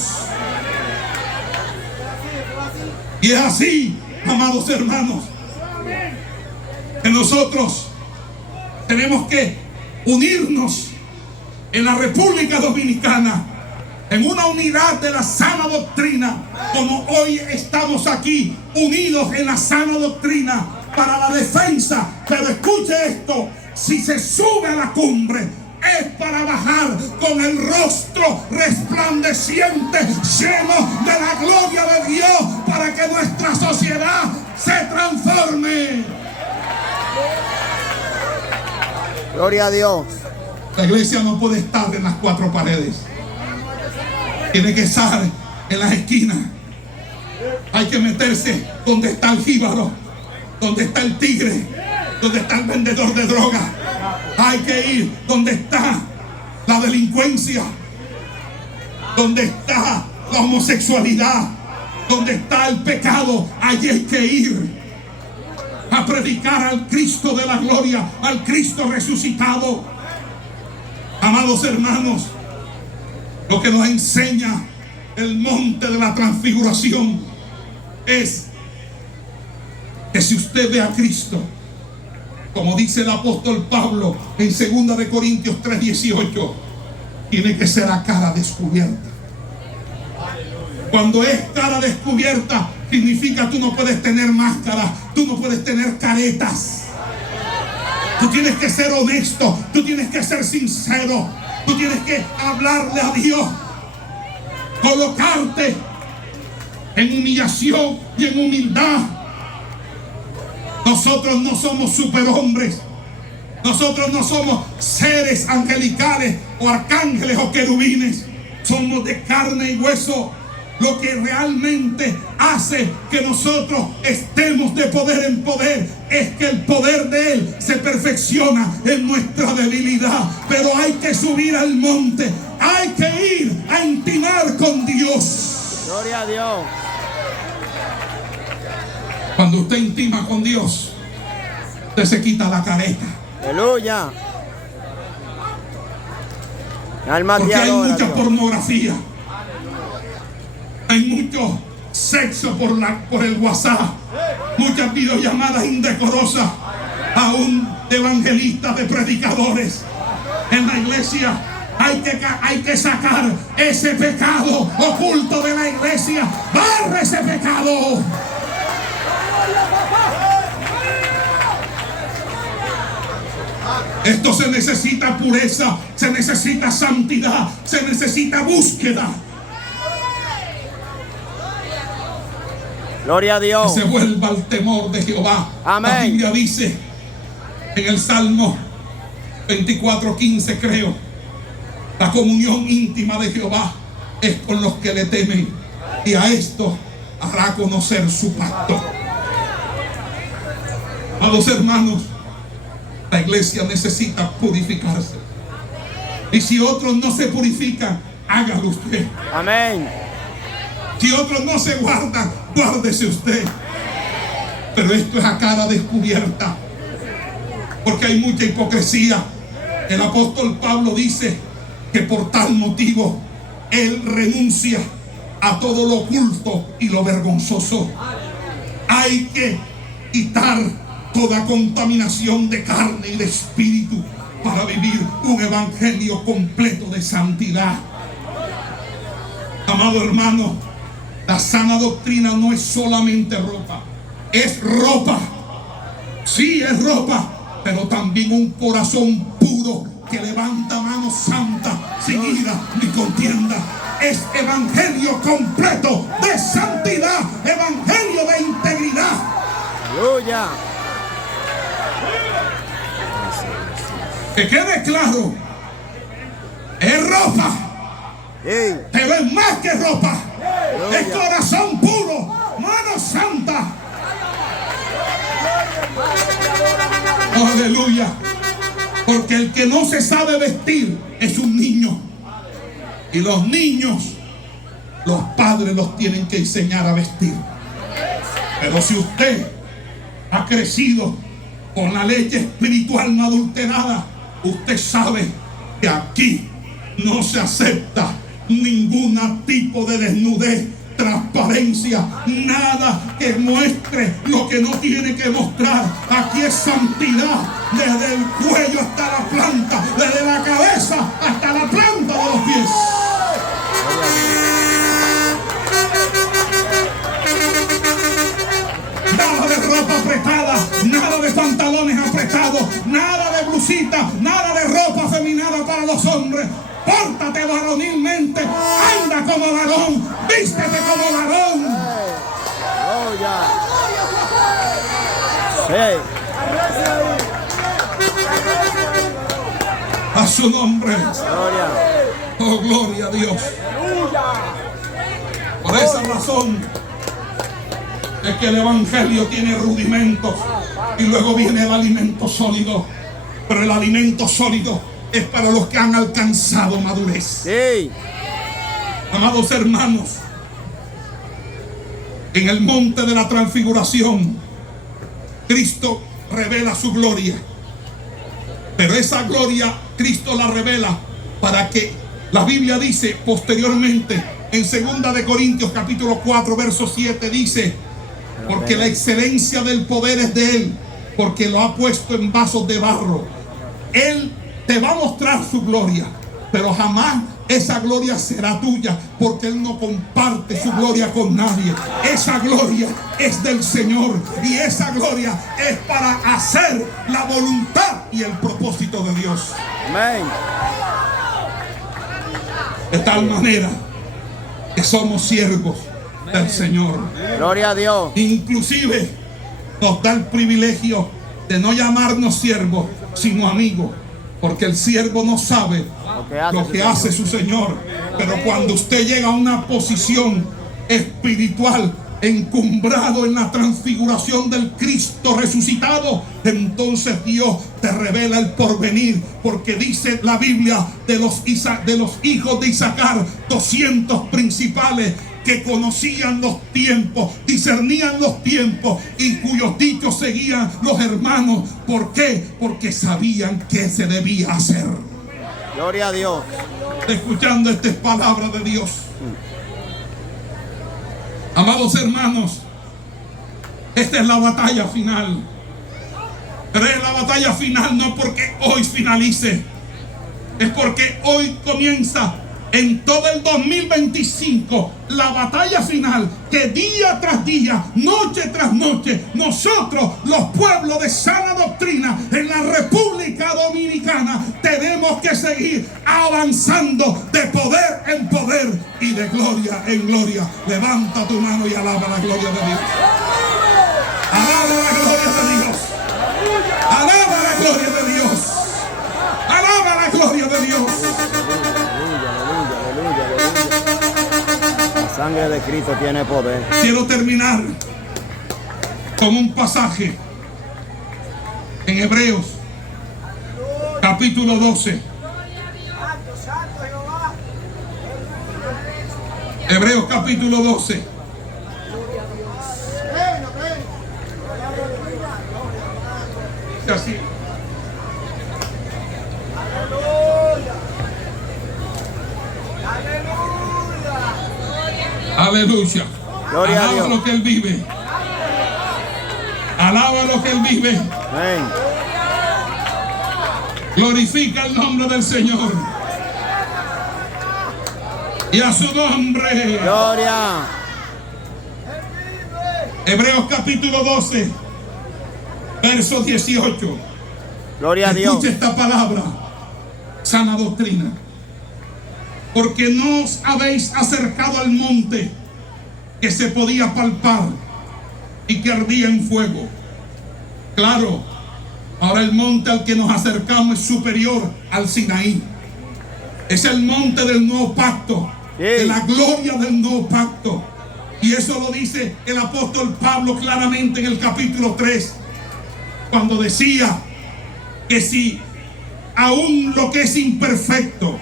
Y es así, amados hermanos, que nosotros tenemos que unirnos en la República Dominicana en una unidad de la sana doctrina, como hoy estamos aquí unidos en la sana doctrina para la defensa. Pero escuche esto: si se sube a la cumbre, es para bajar con el rostro resplandeciente, lleno de la gloria de Dios, para que nuestra sociedad se transforme. Gloria a Dios. La iglesia no puede estar en las cuatro paredes. Tiene que estar en las esquinas. Hay que meterse donde está el jíbaro, donde está el tigre, donde está el vendedor de droga. Hay que ir donde está la delincuencia, donde está la homosexualidad, donde está el pecado. Allí hay que ir a predicar al Cristo de la gloria, al Cristo resucitado. Amados hermanos, lo que nos enseña el monte de la transfiguración es que si usted ve a Cristo, como dice el apóstol Pablo en 2 de Corintios 3:18, tiene que ser a cara descubierta. Cuando es cara descubierta, significa tú no puedes tener máscaras, tú no puedes tener caretas. Tú tienes que ser honesto, tú tienes que ser sincero, tú tienes que hablarle a Dios, colocarte en humillación y en humildad. Nosotros no somos superhombres. Nosotros no somos seres angelicales o arcángeles o querubines. Somos de carne y hueso. Lo que realmente hace que nosotros estemos de poder en poder es que el poder de Él se perfecciona en nuestra debilidad. Pero hay que subir al monte. Hay que ir a intimar con Dios. Gloria a Dios. Cuando usted intima con Dios, usted se quita la careta. Aleluya. Alma te Porque hay adora, mucha Dios. pornografía. Hay mucho sexo por el WhatsApp. Muchas videollamadas indecorosas. Aún de evangelistas, de predicadores. En la iglesia hay que sacar ese pecado oculto de la iglesia. ¡Barre ese pecado! Esto se necesita pureza, se necesita santidad, se necesita búsqueda. Gloria a Que Dios. se vuelva al temor de Jehová. Amén. La Biblia dice en el Salmo 24:15, creo, la comunión íntima de Jehová es con los que le temen, y a esto hará conocer su pacto. Amados hermanos, la iglesia necesita purificarse. Y si otros no se purifican, hágalo usted. Amén. Si otros no se guardan, guárdese usted. Pero esto es a cara descubierta, porque hay mucha hipocresía. El apóstol Pablo dice que por tal motivo él renuncia a todo lo oculto y lo vergonzoso. Hay que quitar toda contaminación de carne y de espíritu para vivir un evangelio completo de santidad. Amado hermano, la sana doctrina no es solamente ropa, es ropa. Sí, es ropa, pero también un corazón puro que levanta mano santa, sin ira ni contienda. Es evangelio completo de santidad, evangelio de integridad. Aleluya. Que quede claro, es ropa, Sí. pero es más que ropa. Es corazón puro, mano santa. Aleluya. Porque el que no se sabe vestir es un niño. Y los niños, los padres los tienen que enseñar a vestir. Pero si usted ha crecido con la leche espiritual no adulterada, usted sabe que aquí no se acepta ningún tipo de desnudez, transparencia, nada que muestre lo que no tiene que mostrar. Aquí es santidad, desde el cuello hasta la planta, desde la cabeza hasta la planta de los pies. Nada de ropa apretada, nada de pantalones apretados, nada de blusita, nada de ropa femenina para los hombres. Pórtate varonilmente, anda como varón, vístete como varón. Gloria. Sí. A su nombre. Gloria. Oh, gloria a Dios. Por esa razón es que el evangelio tiene rudimentos y luego viene el alimento sólido. Pero el alimento sólido es para los que han alcanzado madurez. Sí. Amados hermanos, en el monte de la transfiguración, Cristo revela su gloria. Pero esa gloria Cristo la revela para que la Biblia dice posteriormente en 2 de Corintios capítulo 4 verso 7 dice: porque la excelencia del poder es de Él, porque lo ha puesto en vasos de barro. Él te va a mostrar su gloria, pero jamás esa gloria será tuya, porque Él no comparte su gloria con nadie. Esa gloria es del Señor, y esa gloria es para hacer la voluntad y el propósito de Dios. Amén. De tal manera que somos siervos del Señor. Gloria a Dios. Inclusive nos da el privilegio de no llamarnos siervos, sino amigos, porque el siervo no sabe lo que hace su Señor. Pero cuando usted llega a una posición espiritual, encumbrado en la transfiguración del Cristo resucitado, entonces Dios te revela el porvenir, porque dice la Biblia de los hijos de Isaacar, 200 principales que conocían los tiempos, discernían los tiempos y cuyos dichos seguían los hermanos. ¿Por qué? Porque sabían qué se debía hacer. Gloria a Dios. Escuchando esta palabra de Dios. Amados hermanos, esta es la batalla final. Pero es la batalla final no porque hoy finalice, es porque hoy comienza en todo el 2025 la batalla final, que día tras día, noche tras noche, nosotros, los pueblos de sana doctrina en la República Dominicana, tenemos que seguir avanzando de poder en poder y de gloria en gloria. Levanta tu mano y alaba la gloria de Dios. Alaba la gloria de Dios. Alaba la gloria de Dios. Alaba la gloria de Dios. La sangre de Cristo tiene poder. Quiero terminar con un pasaje en Hebreos capítulo 12. Hebreos capítulo 12. Dice así. Aleluya. Gloria a Alaba Dios. lo que Él vive. Alaba lo que Él vive. Amén. Glorifica el nombre del Señor. Y a su nombre. Gloria. Hebreos capítulo 12, verso 18. Gloria a Dios. Escuche esta palabra. Sana doctrina. Porque no os habéis acercado al monte que se podía palpar y que ardía en fuego. Claro, ahora el monte al que nos acercamos es superior al Sinaí. Es el monte del nuevo pacto, de la gloria del nuevo pacto. Y eso lo dice el apóstol Pablo claramente en el capítulo 3, cuando decía que si aún lo que es imperfecto,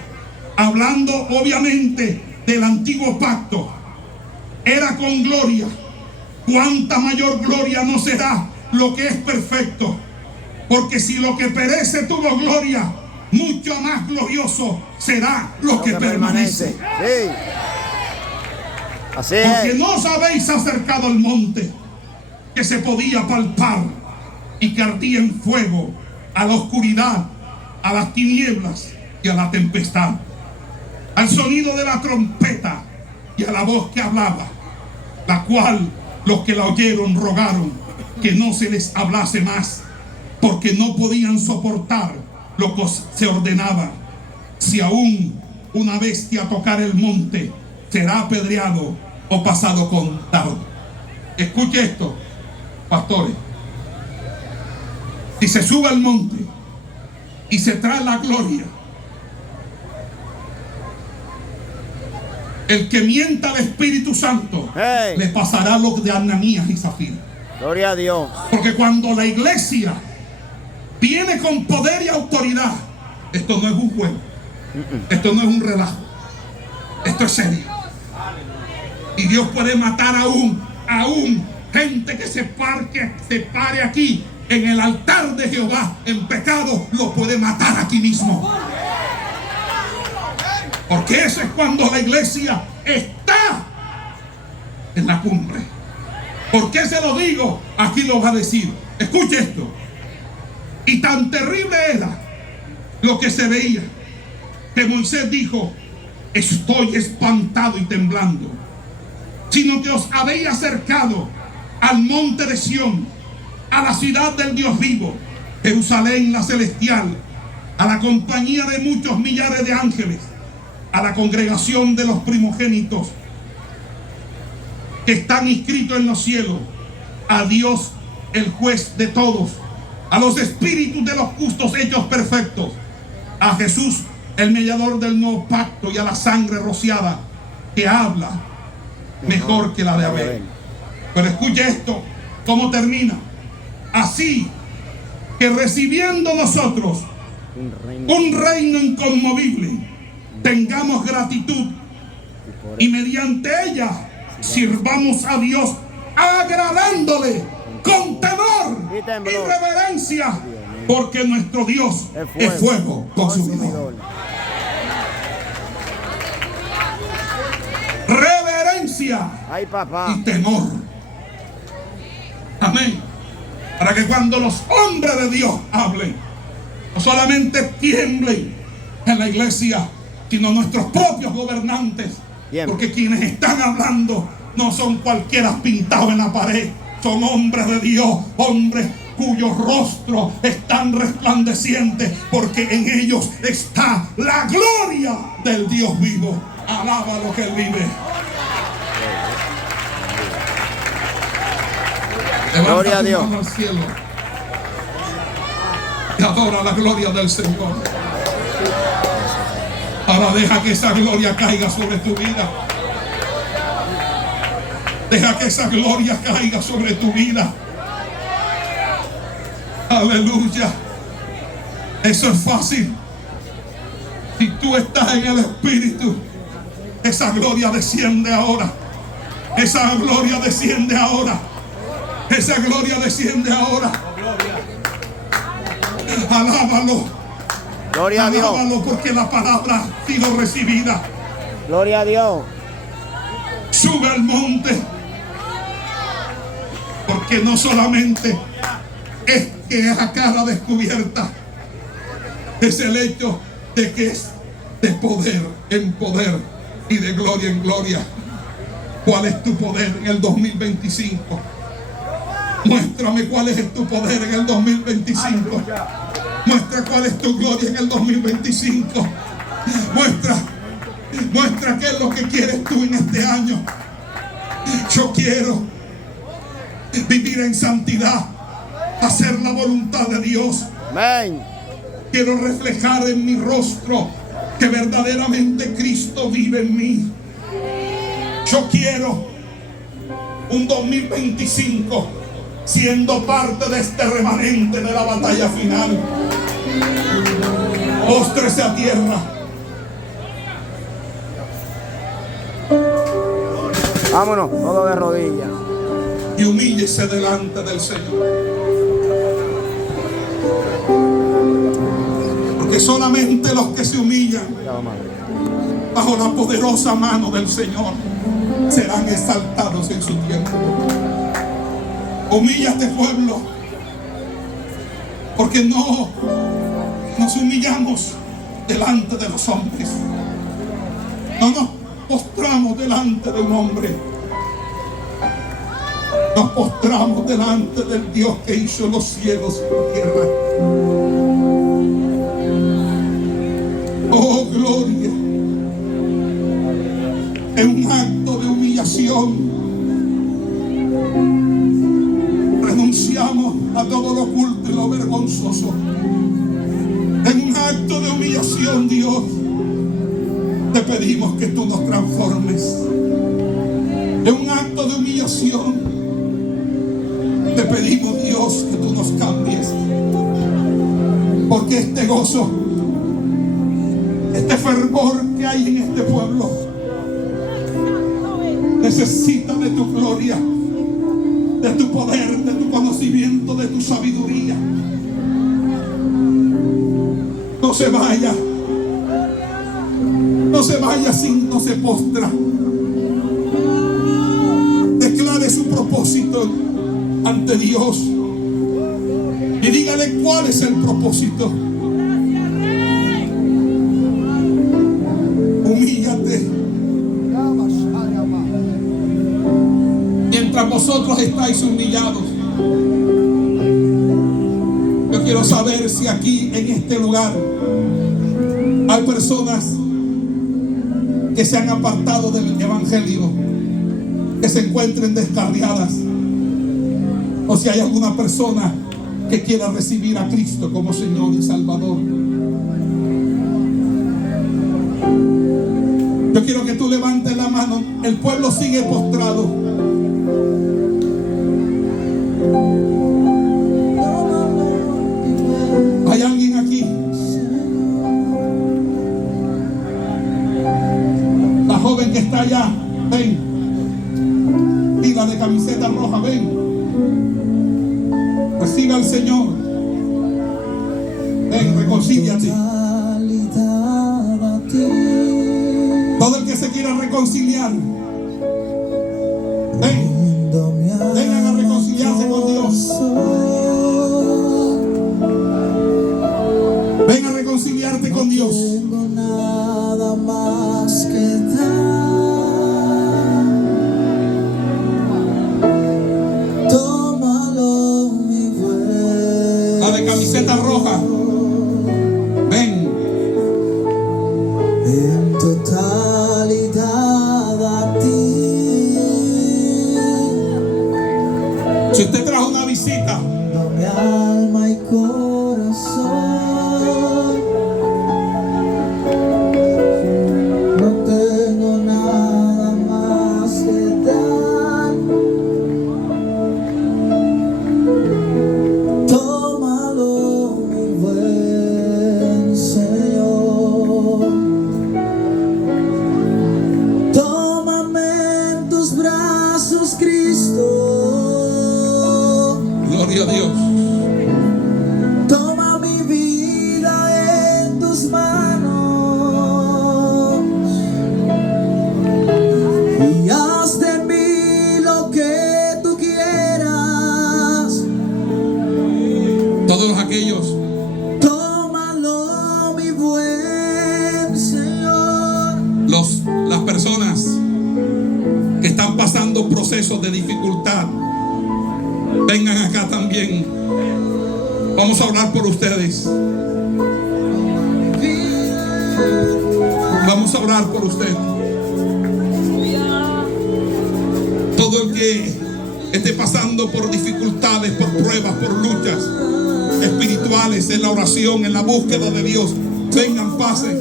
hablando obviamente del antiguo pacto, era con gloria, cuánta mayor gloria no será lo que es perfecto. Porque si lo que perece tuvo gloria, mucho más glorioso será lo que permanece. Sí. Así Porque es. no os habéis acercado al monte que se podía palpar y que ardía en fuego, a la oscuridad, a las tinieblas y a la tempestad, al sonido de la trompeta y a la voz que hablaba, la cual los que la oyeron rogaron que no se les hablase más, porque no podían soportar lo que se ordenaba. Si aún una bestia tocar el monte, será apedreado o pasado con dardo. Escuche esto, pastores. Si se sube al monte y se trae la gloria, el que mienta al Espíritu Santo, Hey. le pasará lo de Ananías y Zafira. Gloria a Dios. Porque cuando la iglesia viene con poder y autoridad, esto no es un juego, esto no es un relajo, esto es serio. Y Dios puede matar aún gente que se pare aquí en el altar de Jehová en pecado, lo puede matar aquí mismo. Porque eso es cuando la iglesia está en la cumbre. ¿Por qué se lo digo? Aquí lo va a decir. Escuche esto. Y tan terrible era lo que se veía, que Moisés dijo: estoy espantado y temblando. Sino que os habéis acercado al monte de Sión, a la ciudad del Dios vivo, Jerusalén la celestial, a la compañía de muchos millares de ángeles, a la congregación de los primogénitos que están inscritos en los cielos, a Dios el juez de todos, a los espíritus de los justos hechos perfectos, a Jesús el mediador del nuevo pacto y a la sangre rociada que habla mejor que la de Abel. Pero escuche esto, cómo termina. Así que recibiendo nosotros un reino inconmovible, tengamos gratitud y mediante ella sirvamos a Dios agradándole con temor y reverencia, porque nuestro Dios es fuego consumidor. reverencia Ay, papá. y temor. Amén. Para que cuando los hombres de Dios hablen, no solamente tiemblen en la iglesia, sino nuestros propios gobernantes. Bien. Porque quienes están hablando no son cualquiera pintados en la pared, son hombres de Dios, hombres cuyos rostros están resplandecientes, porque en ellos está la gloria del Dios vivo. Alaba lo que Él vive. Levanta Gloria a tu Dios. mano al cielo y adora la gloria del Señor. Ahora deja que esa gloria caiga sobre tu vida. Deja que esa gloria caiga sobre tu vida. Aleluya. Eso es fácil. Si tú estás en el Espíritu, esa gloria desciende ahora. Esa gloria desciende ahora. Esa gloria desciende ahora. Alábalo. Gloria a Dios. Alábalo, porque la palabra ha sido recibida. Gloria a Dios. Sube al monte. Porque no solamente es que es a cara descubierta, es el hecho de que es de poder en poder y de gloria en gloria. ¿Cuál es tu poder en el 2025? Muéstrame cuál es tu poder en el 2025. Muestra cuál es tu gloria en el 2025. Muestra qué es lo que quieres tú en este año. Yo quiero vivir en santidad, hacer la voluntad de Dios. Amén. Quiero reflejar en mi rostro que verdaderamente Cristo vive en mí. Yo quiero un 2025 siendo parte de este remanente de la batalla final. Póstrese a tierra. Vámonos, todo de rodillas. Y humíllese delante del Señor. Porque solamente los que se humillan bajo la poderosa mano del Señor serán exaltados en su tiempo. Humíllate, pueblo, porque no nos humillamos delante de los hombres. No nos postramos delante de un hombre. Nos postramos delante del Dios que hizo los cielos y la tierra. Oh, gloria. Es un acto de humillación. Renunciamos a todo lo oculto y lo vergonzoso. En un acto de humillación, Dios, te pedimos que tú nos transformes. En un acto de humillación, te pedimos, Dios, que tú nos cambies. Porque este gozo, este fervor que hay en este pueblo, necesita de tu gloria, de tu poder, de tu conocimiento, de tu sabiduría. No se vaya. No se vaya si no se postra. Declare su propósito ante Dios y dígale cuál es el propósito. Humíllate. Mientras vosotros estáis humillados, yo quiero saber si aquí en este lugar hay personas que se han apartado del evangelio, que se encuentren descarriadas, o si hay alguna persona que quiera recibir a Cristo como Señor y Salvador. Yo quiero que tú levantes la mano. El pueblo sigue postrado. ¿Hay alguien aquí? La joven que está allá, ven. Pila de camiseta roja, ven. Recibe al Señor. Ven, reconcíliate. Todo el que se quiera reconciliar, Ven, vengan a reconciliarse con Dios. Ven a reconciliarte con Dios. Tengo nada más que dar. Tómalo, mi buen. La de camiseta roja. Ven. En totalidad a ti. Si usted trajo una visita, Mi alma y corazón. No tengo nada más que dar. Tómalo, mi buen Señor. Tómame en tus brazos, Cristo. gloria a Dios. Toma mi vida en tus manos y haz de mí lo que tú quieras. Todos aquellos Tómalo, mi buen Señor. las personas que están pasando procesos de dificultad, vengan acá también. Vamos a orar por ustedes. Vamos a orar por usted. Todo el que esté pasando por dificultades, por pruebas, por luchas espirituales, en la oración, en la búsqueda de Dios, vengan, pasen.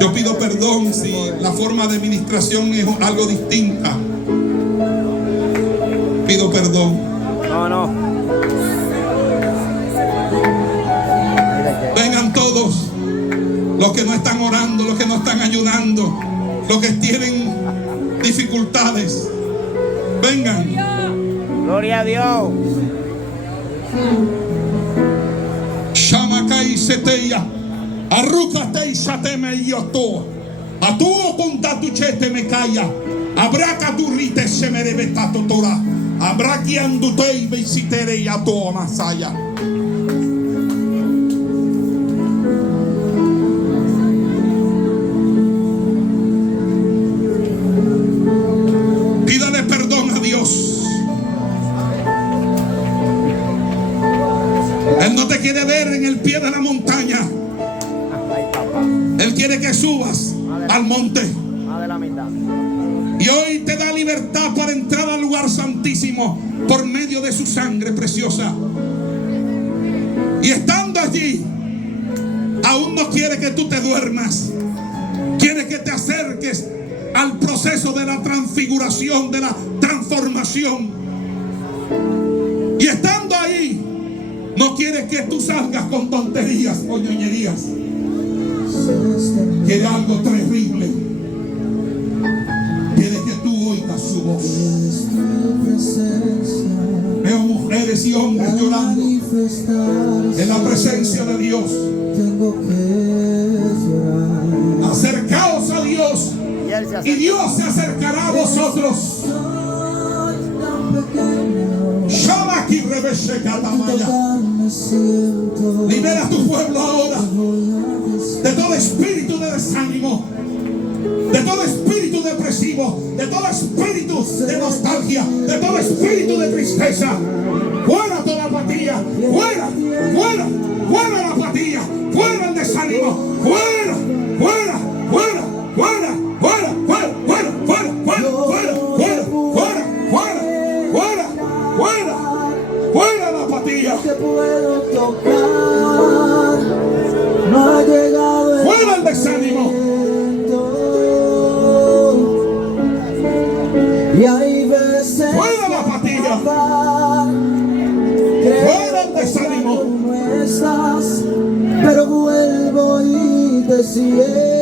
Yo pido perdón si la forma de ministración es algo distinta. Pido perdón. No. Vengan todos, los que no están orando, los que no están ayunando, los que tienen dificultades. Vengan. Gloria a Dios. Shamakai seteya. Arrúcate y sateme y oto. A tu punta tu chete me calla. Abraca tu rite se me rebetato tora. Abraki andutei visitere y a to masaya. Pídale perdón a Dios. Él no te quiere ver en el pie de la montaña. Él quiere que subas al monte. Más de la mitad. Y hoy te da libertad para entrar al lugar santísimo por medio de su sangre preciosa. Y estando allí, aún no quiere que tú te duermas. Quiere que te acerques al proceso de la transfiguración, de la transformación. Y estando ahí, no quiere que tú salgas con tonterías o ñoñerías. Quiere algo terrible. Quiere que tú oigas su voz. Veo mujeres y hombres llorando en la presencia de Dios. Acercaos a Dios y Dios se acercará a vosotros. Shabaki rebeshe katamaya. Libera a tu pueblo ahora de todo espíritu de desánimo, de todo espíritu depresivo, de todo espíritu de nostalgia, de todo espíritu de tristeza. Fuera toda apatía, fuera la apatía, fuera el desánimo, fuera, la apatía. Te puedo tocar, no ha llegado el Fuera el desánimo. y hay veces Fuera la apatía. Fuera el desánimo. no estás, pero vuelvo y te siento.